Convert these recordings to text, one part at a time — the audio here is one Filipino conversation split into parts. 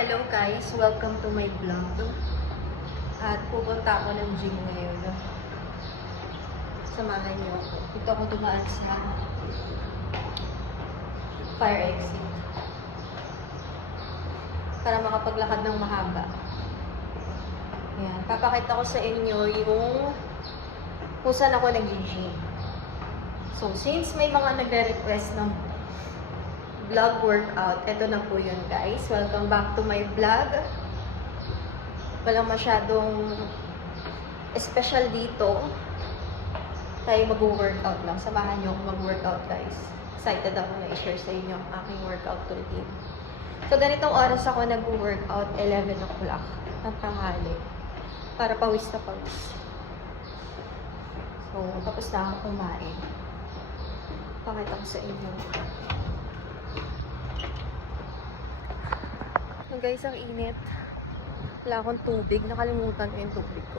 Hello guys! Welcome to my vlog. At pupunta ako ng gym ngayon. Samahan niyo ako. Dito ako dumaan sa fire exit. Para makapaglakad ng mahaba. Ayan. Papakita ko sa inyo yung kung saan ako nag-gym. So, since may mga nagre-request ng vlog workout, eto na po yun guys. Welcome back to my vlog. Walang masyadong special dito. Tayo mag-workout lang. Samahan nyo ako mag-workout guys. Excited ako na i-share sa inyo ang aking workout routine. So, ganitong oras ako nag-workout, 11 o'clock ng tanghali. Para pawis na pawis. So, tapos na ako kumain. Pakita ko sa inyo. So guys, ang init. Wala akong tubig. Nakalimutan ko yung tubig ko.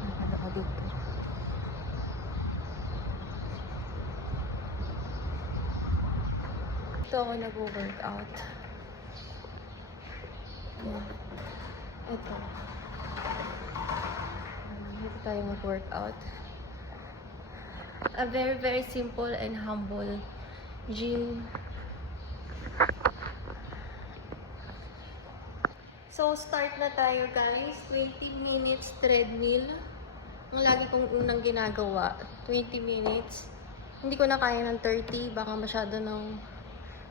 Ano ka dito? Ito ako nag-workout. Ito. Dito tayo mag-workout. A very simple and humble gym. So, start na tayo guys. 20 minutes treadmill. Ang lagi kong unang ginagawa. 20 minutes. Hindi ko na kaya ng 30. Baka masyado nang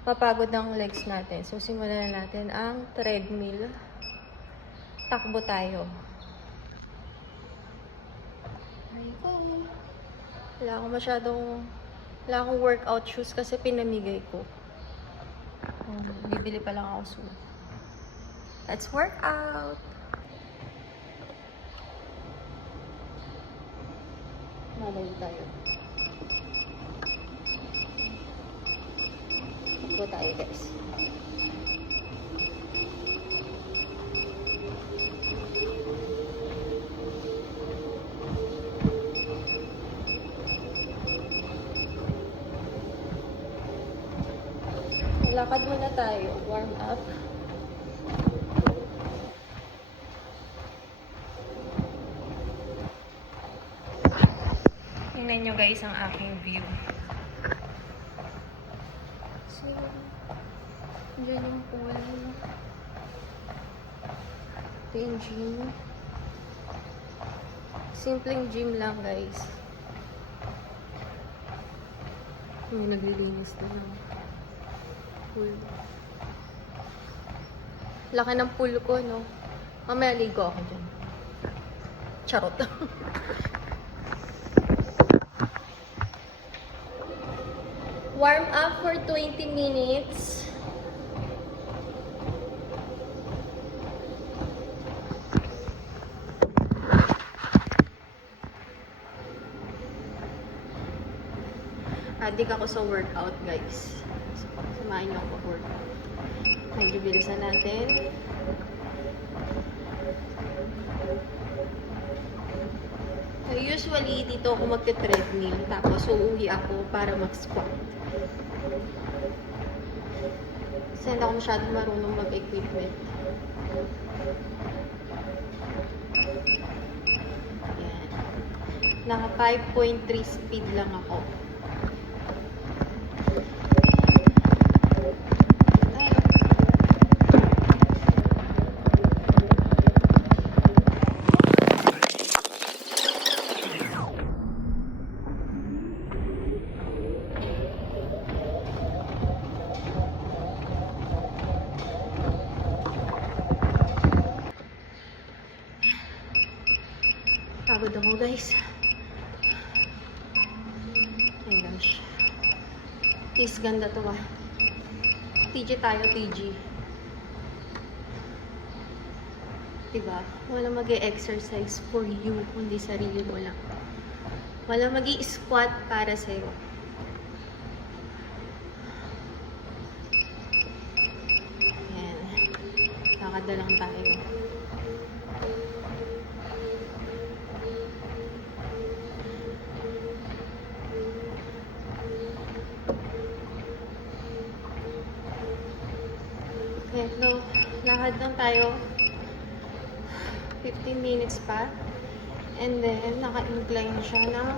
mapagod ng legs natin. So, simulan na natin ang treadmill. Takbo tayo. Ayun. Wala akong workout shoes kasi pinamigay ko. Bibili pa lang ako soon. Let's work out! Malayo tayo. Go tayo guys. Lakad muna tayo. Warm up. Tingnan nyo guys ang aking view. So, dyan yung pool. Ito yung gym. Simpleng gym lang guys. May naglilinis na lang. Pool. Laki ng pool ko, no? Mamaya ligo ako dyan. Charot. Warm up for 20 minutes. Adik ako sa workout, guys. Samahin niyo ako workout. Medyo bilisan natin. So, usually, dito ako magte-treadmill. Tapos, uuwi ako para mag-squat. Kasi hindi ako masyadong marunong mag-equipment. Ayan. Naka 5.3 speed lang ako. Pagod ako guys. Oh gosh. Is ganda to ah. TG tayo, TG. Diba? Wala mag-e-exercise for you, kundi sarili mo lang. Wala mag-i-squat para sa'yo. Ayan. Lakad na lang tayo. Okay, so, lakad lang tayo. 15 minutes pa. And then, naka-incline siya ng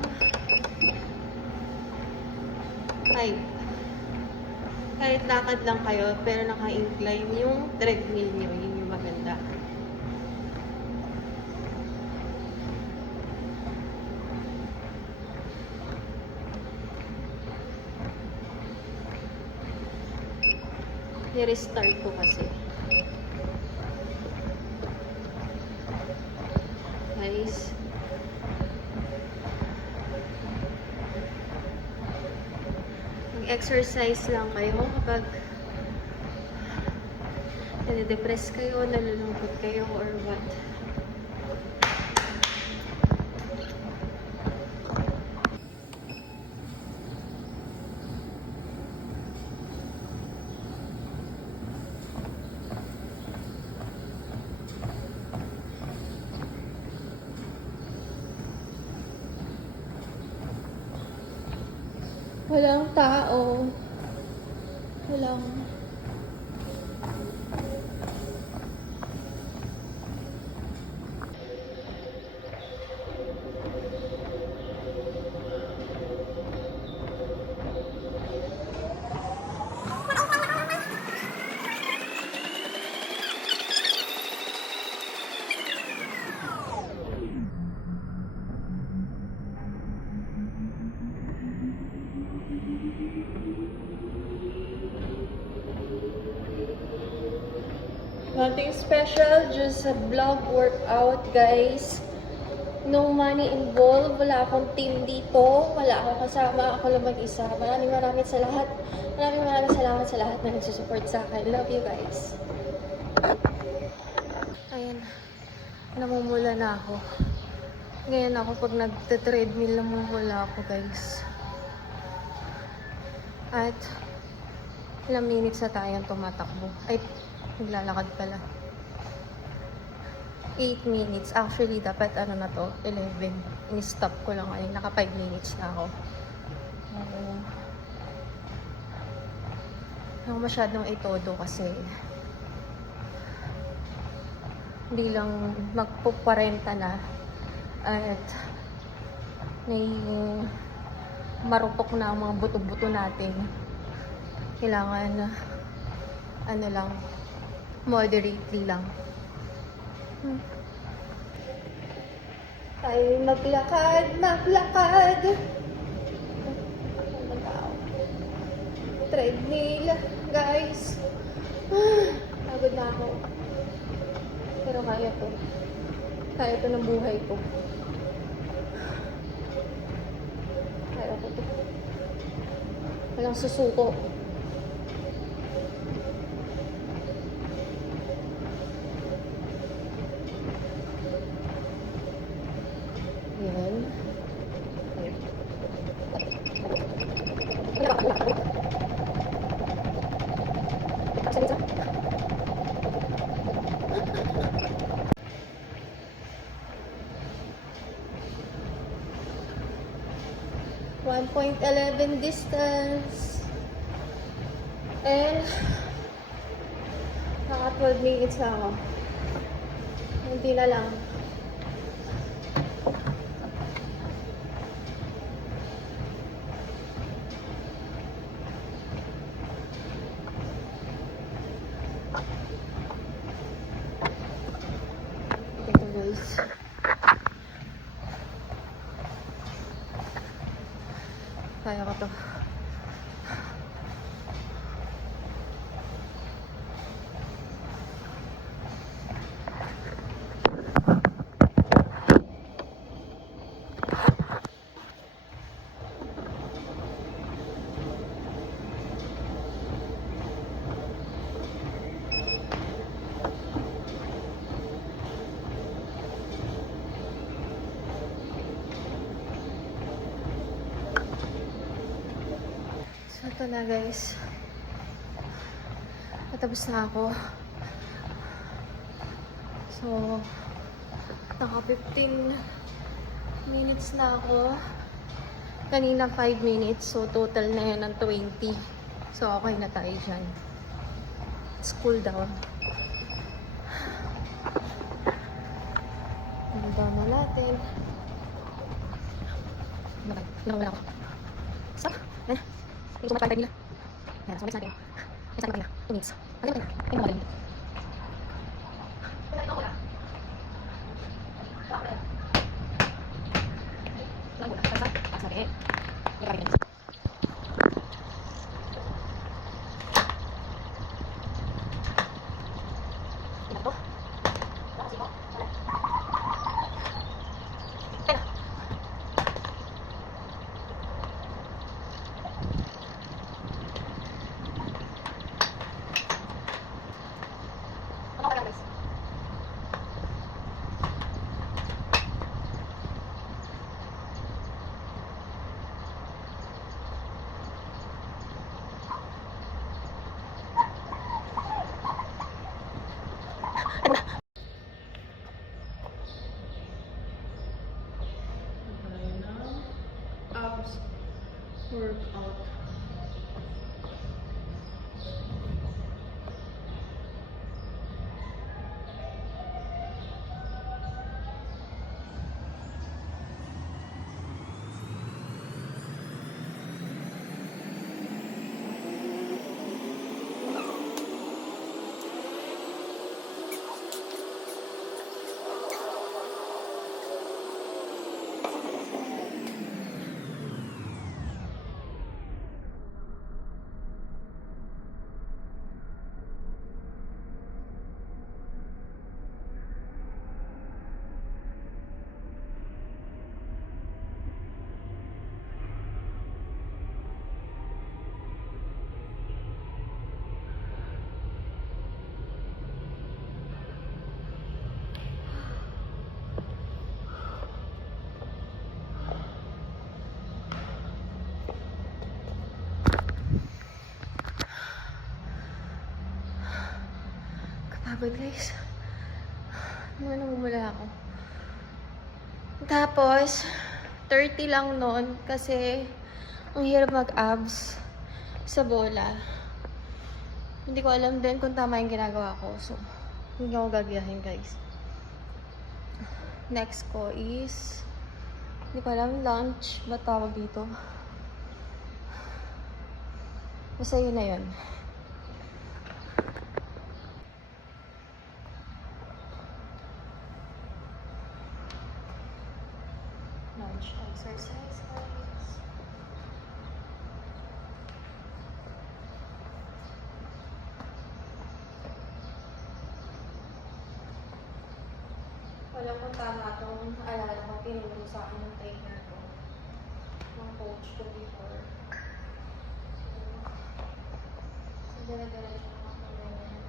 5. Kahit lakad lang kayo, pero naka-incline yung treadmill nyo. Yun yung maganda. I-restart ko kasi. Guys. Mag-exercise lang kayo kapag nade-depress kayo, nalulungkot kayo, or what. Walang tao. Walang. Nothing special, just a vlog workout, guys. No money involved. Wala akong team dito. Wala akong kasama. Ako lang mag-isa. Maraming sa lahat. Maraming salamat sa lahat na nagsusupport sa akin. Love you, guys. Ayan. Namumula na ako. Ngayon ako pag nagte-treadmill, namumula ako, guys. At ilang minutes na tayong tumatakbo. Ay, naglalakad pala. 8 minutes. Actually, dapat ano na to, 11. In-stop ko lang ngayon. Naka 5 minutes na ako. Hindi ako masyadong itodo kasi bilang magpo-40 na at may marupok na ang mga buto-buto natin. Kailangan ano lang, moderately lang. Tayo maglakad. Treadmill, guys. Pagod na ako. Pero kaya to. Kaya to ng buhay ko. Kaya ko to. Walang susuko. Yan. .11 distance. And naka 12 minutes na ako. Hindi na lang. Ito, guys. Kaya ko to. Ito na, guys. Patapos na ako. So, naka 15 minutes na ako. Kanina 5 minutes. So, total na yan ng 20. So, okay na tayo dyan. Let's cool down. Cool down na natin. Wala ako. Stop. Yan. Hindi ko sumat 5 nila. Yan, sumat natin. Yan, sabi ko na. 2 minutes. Ano ba? Ay, mga dito. Abs workout. Kapagod guys. Namumula ako. Tapos, 30 lang noon kasi ang hirap mag-abs sa bola. Hindi ko alam din kung tama yung ginagawa ko. So, hindi ako gagayahin guys. Next ko is, hindi ko alam, lunch. Ba't tawag dito? Basta yun na yun. Lunch exercise guys. Alam ko tama itong alala ko, tinuro sa akin ng trainer ko. Ng coach ko before. So, dala-dala siya ng mga ganyan.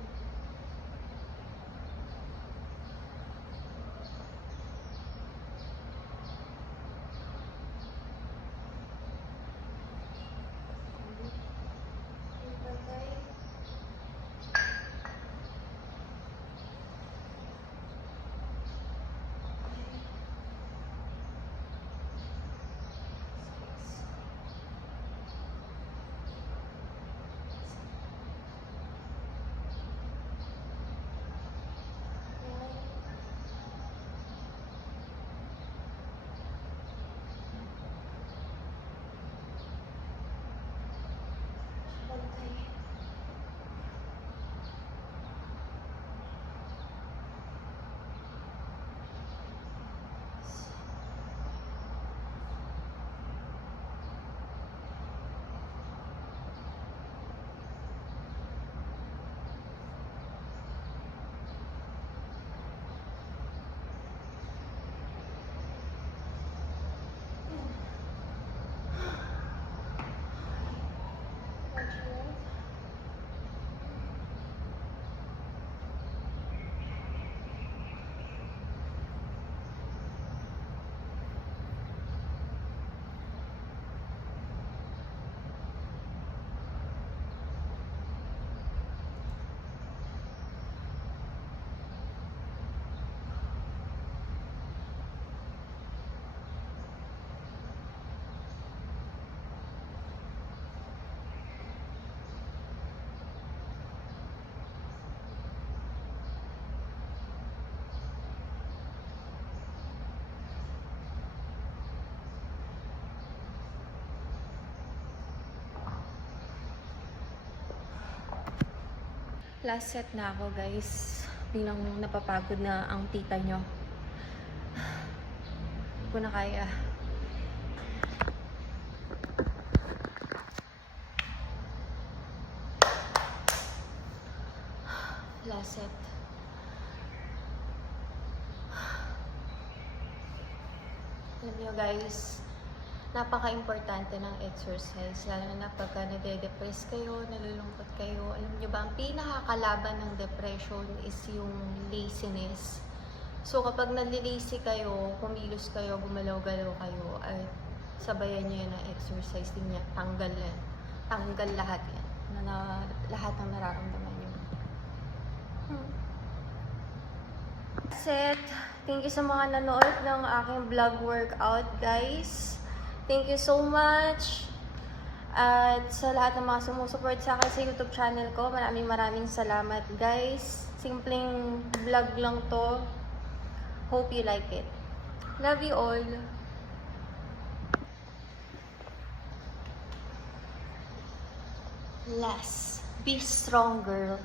Last set na ako, guys. Biglang napapagod na ang tita nyo. Hindi ko na kaya. Last set. Alam nyo, guys, napaka-importante ng exercise, lalo na pagka nade-depress kayo, nalulungkot kayo. Alam nyo ba, ang pinakakalaban ng depression is yung laziness. So, kapag nalilisi kayo, kumilos kayo, gumalaw-galaw kayo, ay sabayan nyo yan ng exercise din niya. Tanggal lahat yan. Lahat ng nararamdaman nyo. That's it. Thank you sa mga nanood ng aking vlog workout, guys. Thank you so much. At sa lahat ng mga sumusupport sa akin sa YouTube channel ko, maraming salamat, guys. Simpleng vlog lang to. Hope you like it. Love you all. Last. Be strong, girl.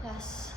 Last.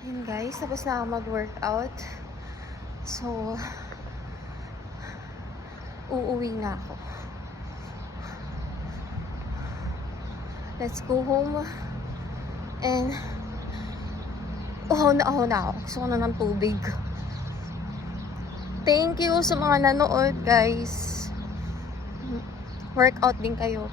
Ayun, guys, tapos na ako mag-workout. So, uuwi na ako. Let's go home. And, uhaw na ako. Gusto ko na ng tubig. Thank you sa mga nanood, guys. Workout din kayo.